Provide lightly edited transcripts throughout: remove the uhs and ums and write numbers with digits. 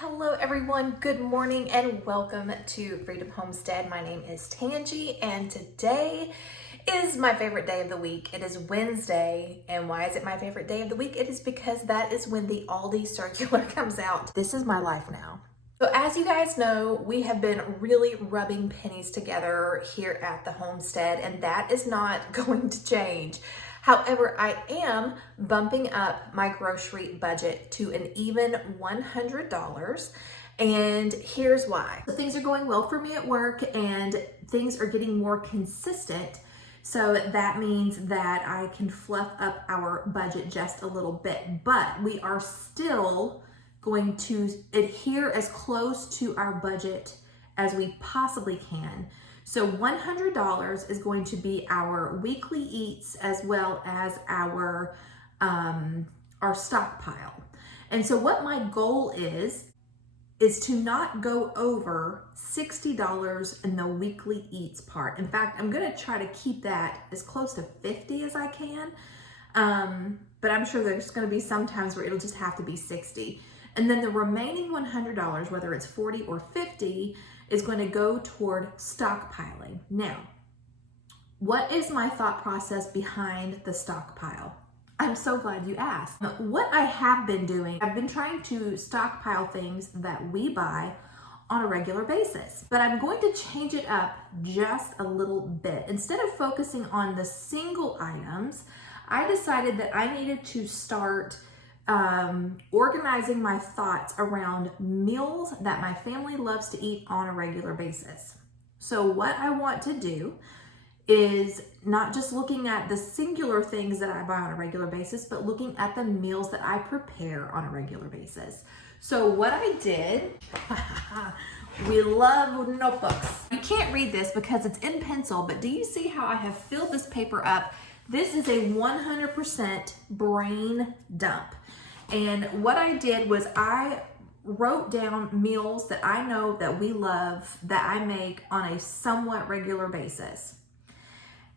Hello everyone, good morning and welcome to Freedom Homestead. My name is Tangie and today is my favorite day of the week. It is Wednesday, and why is it my favorite day of the week? It is because that is when the Aldi circular comes out. This is my life now. So as you guys know, we have been really rubbing pennies together here at the homestead, and that is not going to change. However, I am bumping up my grocery budget to an even $100. And here's why. So things are going well for me at work and things are getting more consistent. So that means that I can fluff up our budget just a little bit, but we are still going to adhere as close to our budget as we possibly can. So $100 is going to be our weekly eats as well as our stockpile. And so what my goal is to not go over $60 in the weekly eats part. In fact, I'm gonna try to keep that as close to 50 as I can. But I'm sure there's gonna be some times where it'll just have to be 60. And then the remaining $100, whether it's 40 or 50, is going to go toward stockpiling. Now, what is my thought process behind the stockpile? I'm so glad you asked. What I have been doing, I've been trying to stockpile things that we buy on a regular basis, but I'm going to change it up just a little bit. Instead of focusing on the single items, I decided that I needed to start organizing my thoughts around meals that my family loves to eat on a regular basis. So what I want to do is not just looking at the singular things that I buy on a regular basis, but looking at the meals that I prepare on a regular basis. So what I did, we love notebooks. You can't read this because it's in pencil, but do you see how I have filled this paper up? This is a 100% brain dump. And what I did was I wrote down meals that I know that we love that I make on a somewhat regular basis.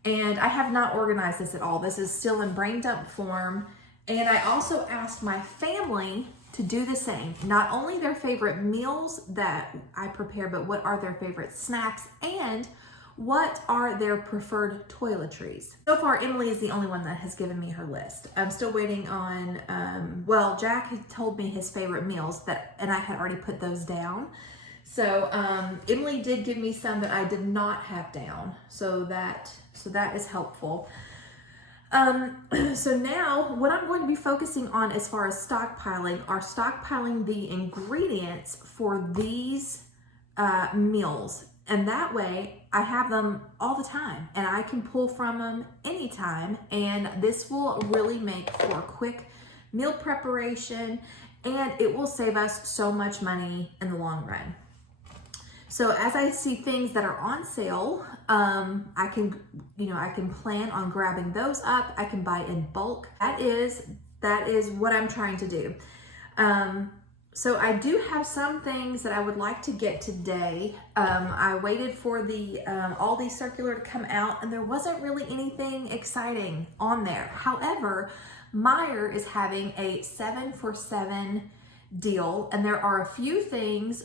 And I have not organized this at all. This is still in brain dump form. And I also asked my family to do the same. Not only their favorite meals that I prepare, but what are their favorite snacks and what are their preferred toiletries? So far, Emily is the only one that has given me her list. I'm still waiting on, well, Jack had told me his favorite meals and I had already put those down. So Emily did give me some that I did not have down. So that is helpful. So now what I'm going to be focusing on as far as stockpiling are stockpiling the ingredients for these meals. And that way I have them all the time and I can pull from them anytime. And this will really make for quick meal preparation and it will save us so much money in the long run. So as I see things that are on sale, I can plan on grabbing those up. I can buy in bulk. That is what I'm trying to do. So I do have some things that I would like to get today. I waited for the Aldi circular to come out and there wasn't really anything exciting on there. However, Meijer is having a 7 for $7 deal and there are a few things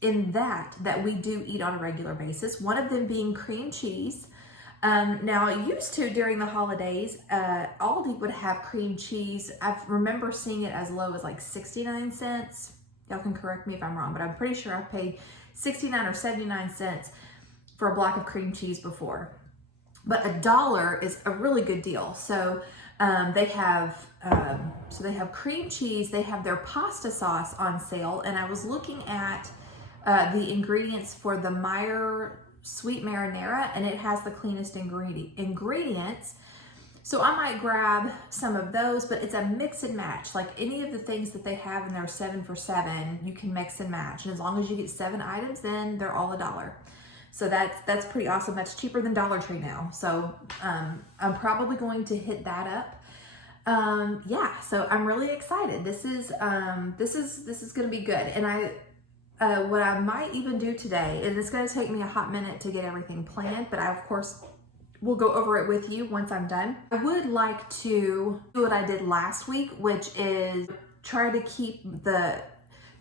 in that we do eat on a regular basis. One of them being cream cheese. Now, used to during the holidays, Aldi would have cream cheese. I remember seeing it as low as like 69 cents. Y'all can correct me if I'm wrong, but I'm pretty sure I paid 69 or 79 cents for a block of cream cheese before. But $1 is a really good deal. So they have cream cheese. They have their pasta sauce on sale, and I was looking at the ingredients for the Meijer sweet marinara and it has the cleanest ingredients. So I might grab some of those, but it's a mix and match. Like any of the things that they have in their 7 for $7, you can mix and match. And as long as you get 7 items, then they're all $1. So that's pretty awesome. That's cheaper than Dollar Tree now. So I'm probably going to hit that up. Yeah, so I'm really excited. This is gonna be good. And what I might even do today, and it's going to take me a hot minute to get everything planned, but I of course will go over it with you once I'm done. I would like to do what I did last week, which is try to keep the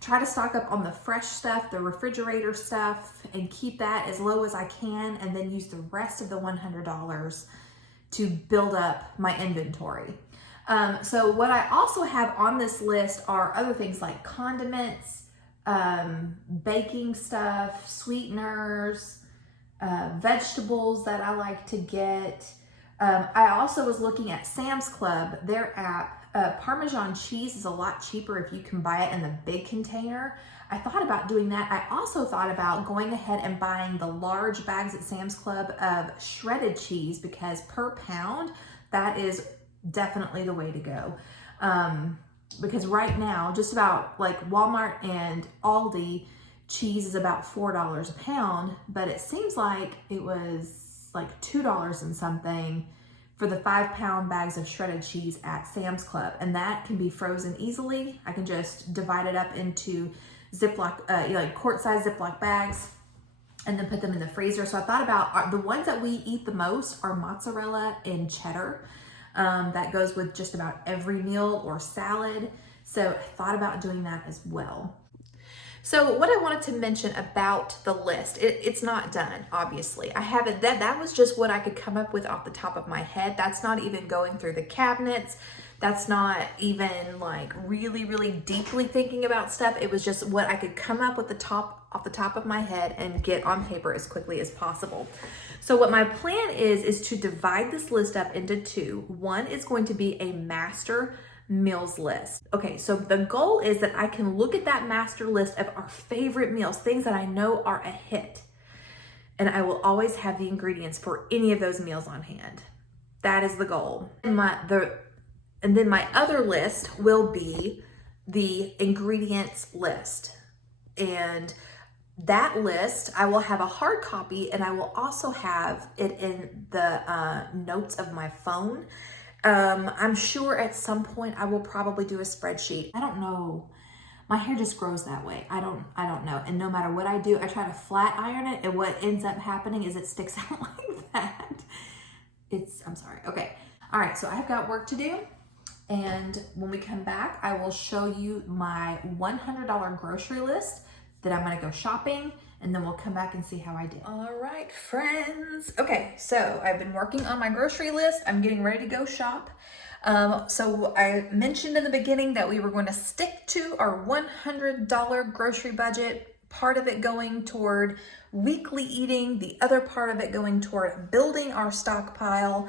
try to stock up on the fresh stuff, the refrigerator stuff, and keep that as low as I can, and then use the rest of the $100 to build up my inventory. So what I also have on this list are other things like condiments, baking stuff, sweeteners, vegetables that I like to get. I also was looking at Sam's Club, their app. Parmesan cheese is a lot cheaper if you can buy it in the big container. I thought about doing that. I also thought about going ahead and buying the large bags at Sam's Club of shredded cheese, because per pound, that is definitely the way to go. Because right now, just about like Walmart and Aldi, cheese is about $4 a pound, but it seems like it was like $2 and something for the 5-pound bags of shredded cheese at Sam's Club. And that can be frozen easily. I can just divide it up into Ziploc, like quart-size Ziploc bags, and then put them in the freezer. So I thought about, the ones that we eat the most are mozzarella and cheddar. That goes with just about every meal or salad. So I thought about doing that as well. So what I wanted to mention about the list, it's not done, obviously. I haven't, that was just what I could come up with off the top of my head. That's not even going through the cabinets. That's not even like really, really deeply thinking about stuff. It was just what I could come up with off the top of my head and get on paper as quickly as possible. So what my plan is to divide this list up into two. One is going to be a master meals list. Okay, so the goal is that I can look at that master list of our favorite meals, things that I know are a hit, and I will always have the ingredients for any of those meals on hand. That is the goal. And then my other list will be the ingredients list. And that list, I will have a hard copy, and I will also have it in the notes of my phone. I'm sure at some point I will probably do a spreadsheet. I don't know. My hair just grows that way. I don't know. And no matter what I do, I try to flat iron it, and what ends up happening is it sticks out like that. I'm sorry. Okay. All right. So I've got work to do. And when we come back, I will show you my $100 grocery list that I'm going to go shopping, and then we'll come back and see how I did. All right, friends. Okay, so I've been working on my grocery list. I'm getting ready to go shop. So I mentioned in the beginning that we were going to stick to our $100 grocery budget, part of it going toward weekly eating, the other part of it going toward building our stockpile.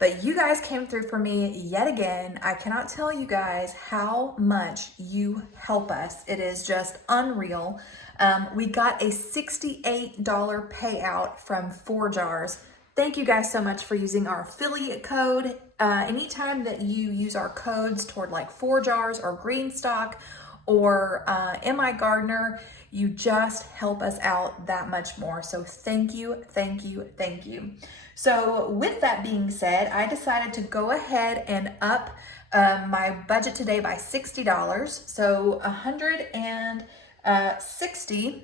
But you guys came through for me yet again. I cannot tell you guys how much you help us. It is just unreal. We got a $68 payout from 4 Jars. Thank you guys so much for using our affiliate code. Anytime that you use our codes toward like 4 Jars or GreenStalk or MI Gardener, you just help us out that much more. So thank you, thank you, thank you. So with that being said, I decided to go ahead and up my budget today by $60. So $160.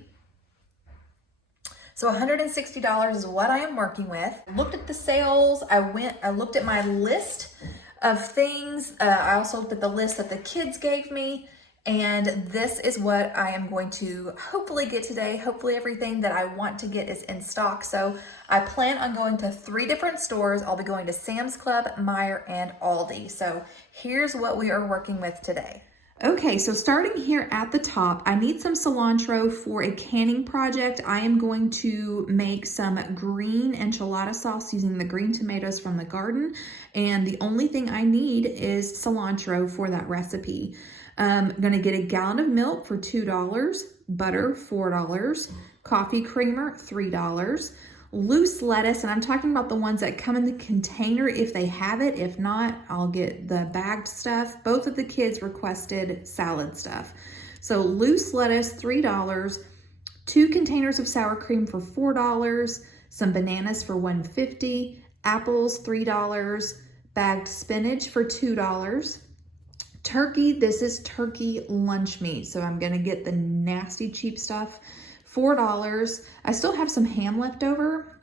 So $160 is what I am working with. Looked at the sales. I looked at my list of things. I also looked at the list that the kids gave me. And this is what I am going to hopefully get today. Hopefully everything that I want to get is in stock. So I plan on going to 3 different stores. I'll be going to Sam's Club, Meijer, and Aldi. So here's what we are working with today. Okay, so starting here at the top, I need some cilantro for a canning project. I am going to make some green enchilada sauce using the green tomatoes from the garden. And the only thing I need is cilantro for that recipe. I'm gonna get a gallon of milk for $2, butter $4, coffee creamer $3, loose lettuce, and I'm talking about the ones that come in the container if they have it. If not, I'll get the bagged stuff. Both of the kids requested salad stuff. So loose lettuce $3, 2 containers of sour cream for $4, some bananas for $1.50, apples $3, bagged spinach for $2. Turkey, this is turkey lunch meat, so I'm gonna get the nasty cheap stuff, $4. I still have some ham left over,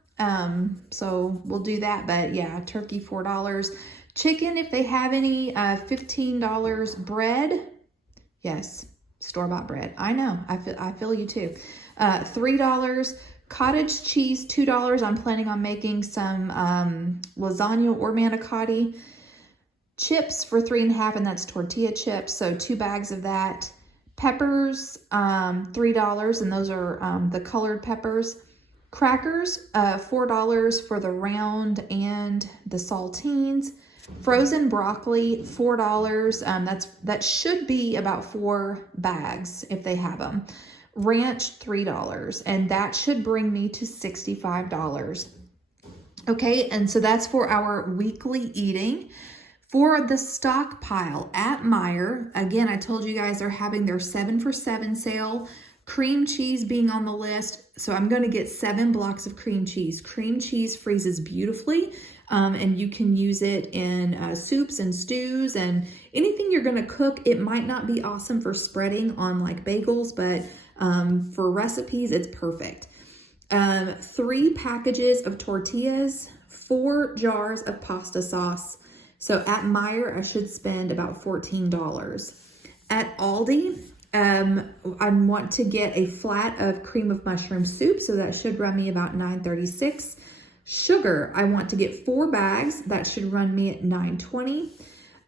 so we'll do that, but yeah, turkey $4. Chicken, if they have any, $15. Bread, yes, Store-bought bread. I know, I feel you too. $3. Cottage cheese, $2. I'm planning on making some lasagna or manicotti. Chips for $3.50, and that's tortilla chips, so 2 bags of that. Peppers, $3, and those are the colored peppers. Crackers, $4 for the round and the saltines. Frozen broccoli, $4. That should be about 4 bags if they have them. Ranch, $3, and that should bring me to $65. Okay, and so that's for our weekly eating. For the stockpile at Meijer, again, I told you guys they're having their 7 for $7 sale. Cream cheese being on the list, so I'm going to get 7 blocks of cream cheese. Cream cheese freezes beautifully, and you can use it in soups and stews and anything you're going to cook. It might not be awesome for spreading on like bagels, but for recipes, it's perfect. 3 packages of tortillas, 4 jars of pasta sauce. So at Meijer, I should spend about $14. At Aldi, I want to get a flat of cream of mushroom soup, so that should run me about $9.36. Sugar, I want to get 4 bags. That should run me at $9.20.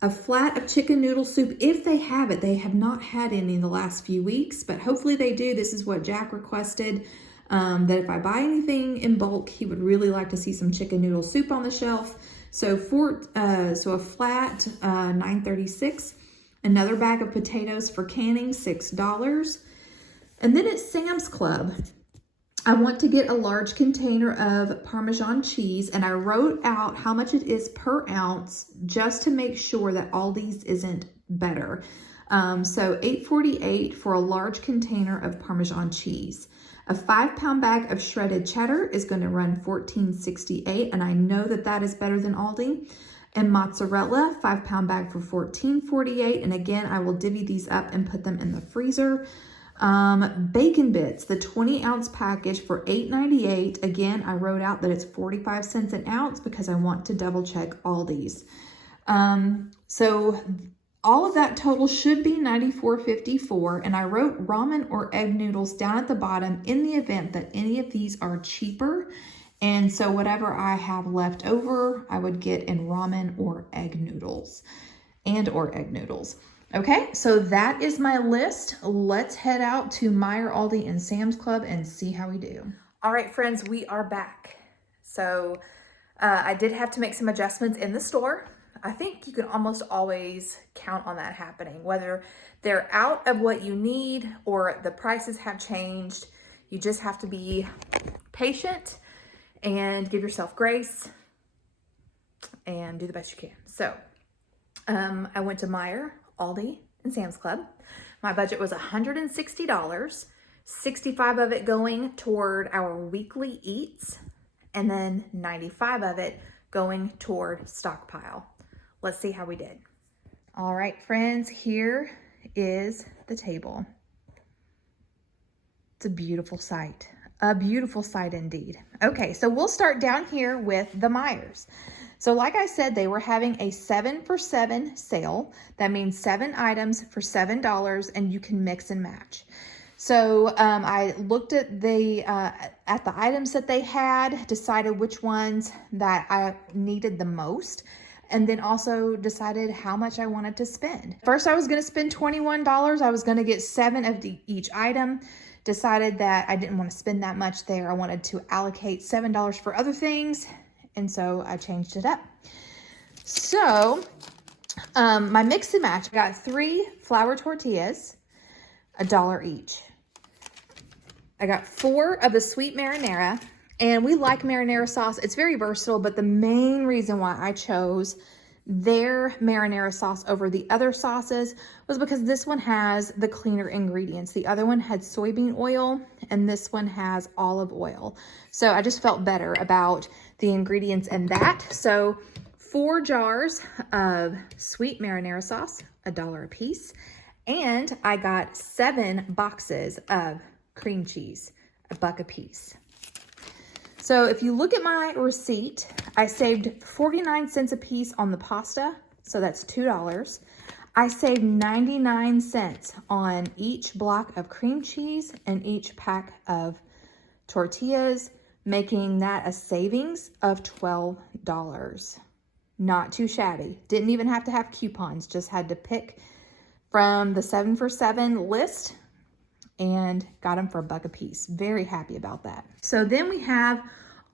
A flat of chicken noodle soup, if they have it. They have not had any in the last few weeks, but hopefully they do. This is what Jack requested, that if I buy anything in bulk, he would really like to see some chicken noodle soup on the shelf. So a flat, $9.36. Another bag of potatoes for canning, $6. And then at Sam's Club, I want to get a large container of Parmesan cheese, and I wrote out how much it is per ounce just to make sure that Aldi's isn't better. So $8.48 for a large container of Parmesan cheese. A 5-pound bag of shredded cheddar is going to run $14.68, and I know that that is better than Aldi. And mozzarella, 5-pound bag for $14.48, and again, I will divvy these up and put them in the freezer. Bacon bits, the 20-ounce package for $8.98. Again, I wrote out that it's 45 cents an ounce because I want to double check Aldi's. So all of that total should be $94.54, and I wrote ramen or egg noodles down at the bottom in the event that any of these are cheaper. And so whatever I have left over, I would get in ramen or egg noodles Okay, so that is my list. Let's head out to Meijer, Aldi, and Sam's Club and see how we do. All right, friends, we are back. So I did have to make some adjustments in the store. I think you can almost always count on that happening, whether they're out of what you need or the prices have changed. You just have to be patient and give yourself grace and do the best you can. So I went to Meijer, Aldi, and Sam's Club. My budget was $160, 65 of it going toward our weekly eats, and then 95 of it going toward stockpile. Let's see how we did. All right, friends, here is the table. It's a beautiful sight. A beautiful sight indeed. Okay, so we'll start down here with the Meijers. So like I said, they were having a 7 for $7 sale. That means 7 items for $7, and you can mix and match. So I looked at the items that they had, decided which ones that I needed the most, and then also decided how much I wanted to spend. First, I was going to spend $21. I was going to get 7 of each item. Decided that I didn't want to spend that much there. I wanted to allocate $7 for other things, and so I changed it up. So my mix and match, I got 3 flour tortillas, $1 each. I got 4 of the sweet marinara, and we like marinara sauce. It's very versatile, but the main reason why I chose their marinara sauce over the other sauces was because this one has the cleaner ingredients. The other one had soybean oil, and this one has olive oil. So I just felt better about the ingredients in that. So 4 jars of sweet marinara sauce, $1 a piece. And I got 7 boxes of cream cheese, $1 a piece. So if you look at my receipt, I saved 49 cents a piece on the pasta, so that's $2. I saved 99 cents on each block of cream cheese and each pack of tortillas, making that a savings of $12. Not too shabby. Didn't even have to have coupons, just had to pick from the 7 for $7 list and got them for $1 a piece. Very happy about that. So then we have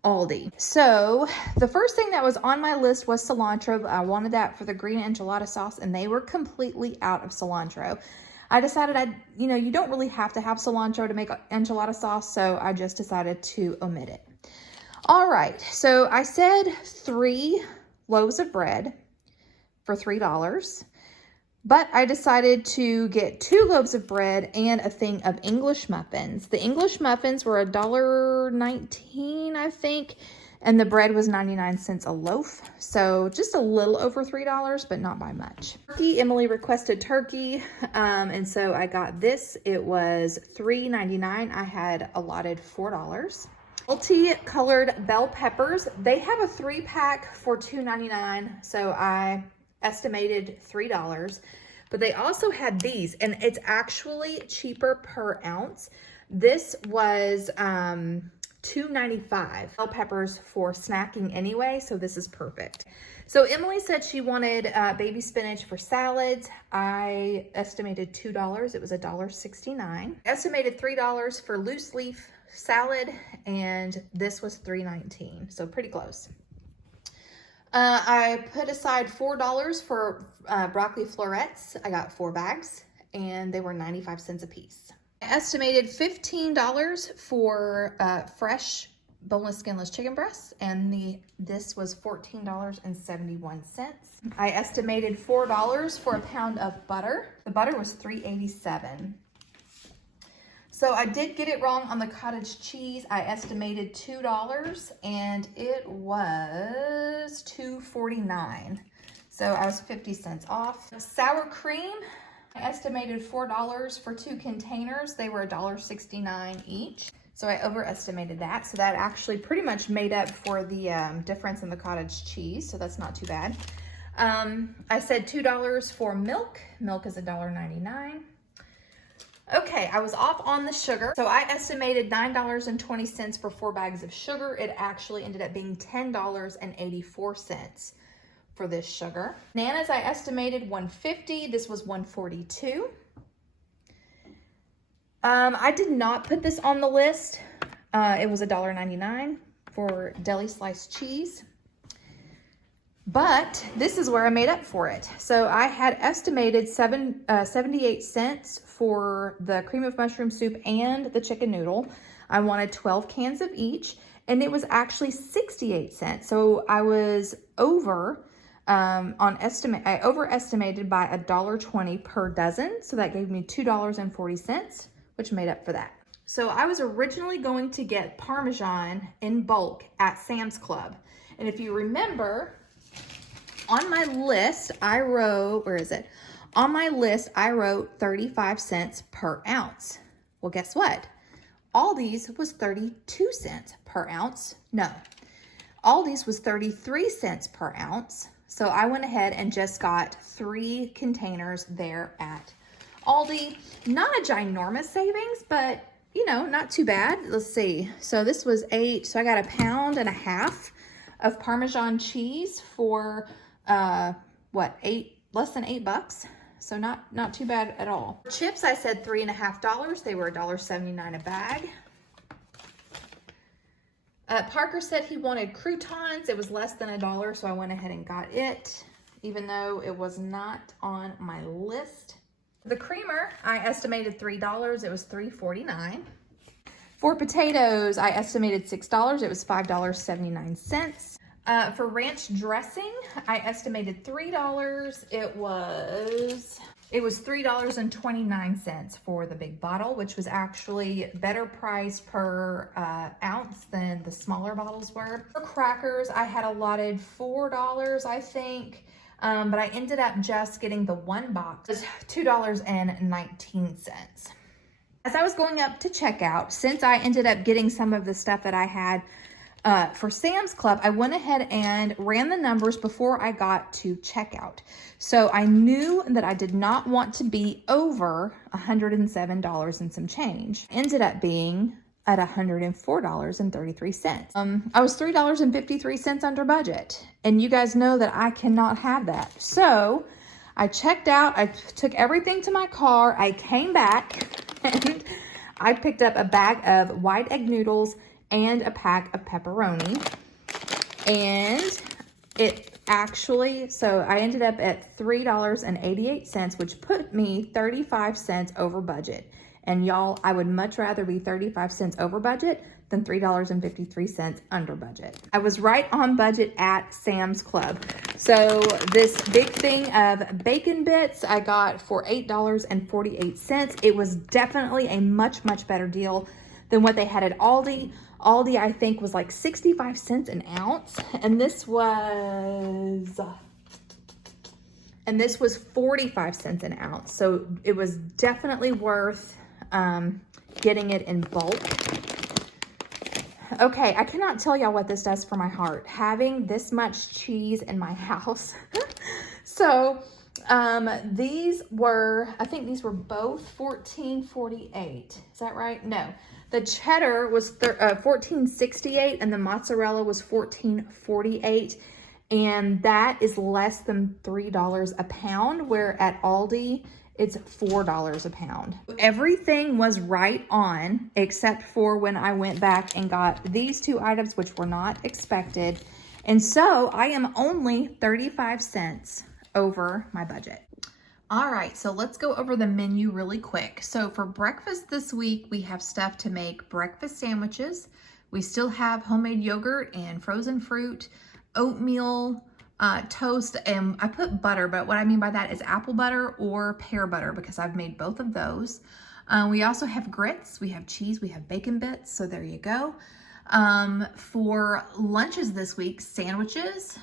Aldi. So the first thing that was on my list was cilantro. I wanted that for the green enchilada sauce, and they were completely out of cilantro. I decided you don't really have to have cilantro to make enchilada sauce, so I just decided to omit it. All right, so I said 3 loaves of bread for $3. But I decided to get 2 loaves of bread and a thing of English muffins. The English muffins were $1.19, I think, and the bread was 99 cents a loaf. So just a little over $3, but not by much. Turkey, Emily requested turkey, and so I got this. It was $3.99. I had allotted $4. Multi-colored bell peppers. They have a 3-pack for $2.99, so I estimated $3, but they also had these, and it's actually cheaper per ounce. This was $2.95. Bell peppers for snacking anyway, so this is perfect. So Emily said she wanted baby spinach for salads. I estimated $2. It was $1.69. Estimated $3 for loose leaf salad, and this was $3.19, so pretty close. I put aside $4 for broccoli florets. I got 4 bags, and they were 95 cents a piece. I estimated $15 for fresh boneless skinless chicken breasts, and this was $14.71. I estimated $4 for a pound of butter. The butter was $3.87. So I did get it wrong on the cottage cheese. I estimated $2, and it was $2.49. So I was 50 cents off. Sour cream, I estimated $4 for 2 containers. They were $1.69 each. So I overestimated that. So that actually pretty much made up for the difference in the cottage cheese. So that's not too bad. I said $2 for milk. Milk is $1.99. Okay, I was off on the sugar. So I estimated $9.20 for 4 bags of sugar. It actually ended up being $10.84 for this sugar. Bananas, I estimated $1.50. This was $1.42. I did not put this on the list. It was $1.99 for deli sliced cheese. But this is where I made up for it. So I had estimated 78 cents for the cream of mushroom soup and the chicken noodle. I wanted 12 cans of each, and it was actually 68 cents. So I was over I overestimated by $1.20 per dozen. So that gave me $2.40, which made up for that. So I was originally going to get Parmesan in bulk at Sam's Club. And if you remember, on my list, I wrote, On my list, I wrote 35 cents per ounce. Well, guess what? Aldi's was 32 cents per ounce. No, Aldi's was 33 cents per ounce. So I went ahead and just got 3 containers there at Aldi. Not a ginormous savings, but not too bad. Let's see. So this was 8. So I got 1.5 pounds of Parmesan cheese for less than $8. So not too bad at all. For chips, I said $3.50. They were $1.79 a bag. Parker said he wanted croutons. It was less than $1, so I went ahead and got it, even though it was not on my list. The creamer, I estimated $3. It was $3.49. For potatoes, I estimated $6. It was $5.79. For ranch dressing, I estimated $3. It was $3.29 for the big bottle, which was actually better price per ounce than the smaller bottles were. For crackers, I had allotted $4, I think, but I ended up just getting the 1 box. It was $2.19. As I was going up to checkout, since I ended up getting some of the stuff that I had For Sam's Club, I went ahead and ran the numbers before I got to checkout. So I knew that I did not want to be over $107 and some change. Ended up being at $104.33. I was $3.53 under budget. And you guys know that I cannot have that. So I checked out, I took everything to my car, I came back, and I picked up a bag of white egg noodles and a pack of pepperoni. And it actually, so I ended up at $3.88, which put me 35 cents over budget. And y'all, I would much rather be 35 cents over budget than $3.53 under budget. I was right on budget at Sam's Club. So this big thing of bacon bits I got for $8.48. It was definitely a much, much better deal than what they had at Aldi. Aldi, I think, was like 65 cents an ounce. And this was 45 cents an ounce. So it was definitely worth getting it in bulk. Okay, I cannot tell y'all what this does for my heart, having this much cheese in my house. So these were, I think these were both $14.48. Is that right? No. The cheddar was $14.68 and the mozzarella was $14.48. And that is less than $3 a pound, where at Aldi, it's $4 a pound. Everything was right on, except for when I went back and got these two items, which were not expected. And so I am only 35 cents over my budget. All right, so let's go over the menu really quick. So for breakfast this week, we have stuff to make breakfast sandwiches. We still have homemade yogurt and frozen fruit, oatmeal, toast, and I put butter, but what I mean by that is apple butter or pear butter, because I've made both of those. We also have grits, we have cheese, we have bacon bits, so there you go. For lunches this week, sandwiches,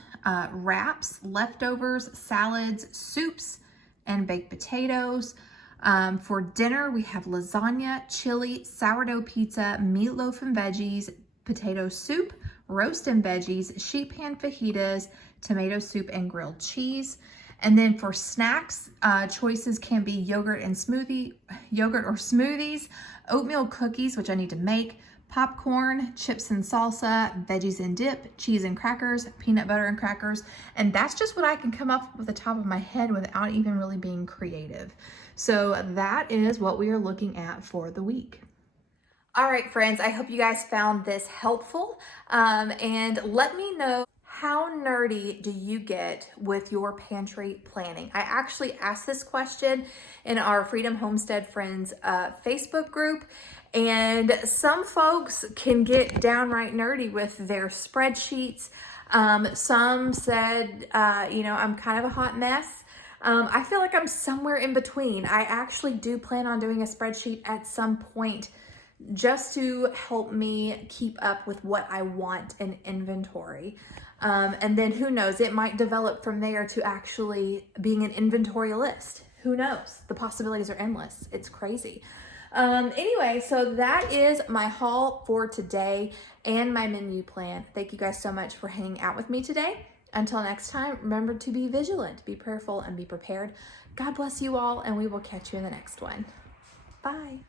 wraps, leftovers, salads, soups, and baked potatoes. For dinner, we have lasagna, chili, sourdough pizza, meatloaf and veggies, potato soup, roast and veggies, sheet pan fajitas, tomato soup, and grilled cheese. And then for snacks, choices can be yogurt or smoothies, oatmeal cookies, which I need to make, popcorn, chips and salsa, veggies and dip, cheese and crackers, peanut butter and crackers. And that's just what I can come up with the top of my head without even really being creative. So that is what we are looking at for the week. All right, friends, I hope you guys found this helpful. And let me know, how nerdy do you get with your pantry planning? I actually asked this question in our Freedom Homestead Friends Facebook group, and some folks can get downright nerdy with their spreadsheets. Some said, I'm kind of a hot mess. I feel like I'm somewhere in between. I actually do plan on doing a spreadsheet at some point just to help me keep up with what I want in inventory. And then who knows, it might develop from there to actually being an inventory list. Who knows? The possibilities are endless. It's crazy. Anyway, so that is my haul for today and my menu plan. Thank you guys so much for hanging out with me today. Until next time, remember to be vigilant, be prayerful, and be prepared. God bless you all, and we will catch you in the next one. Bye.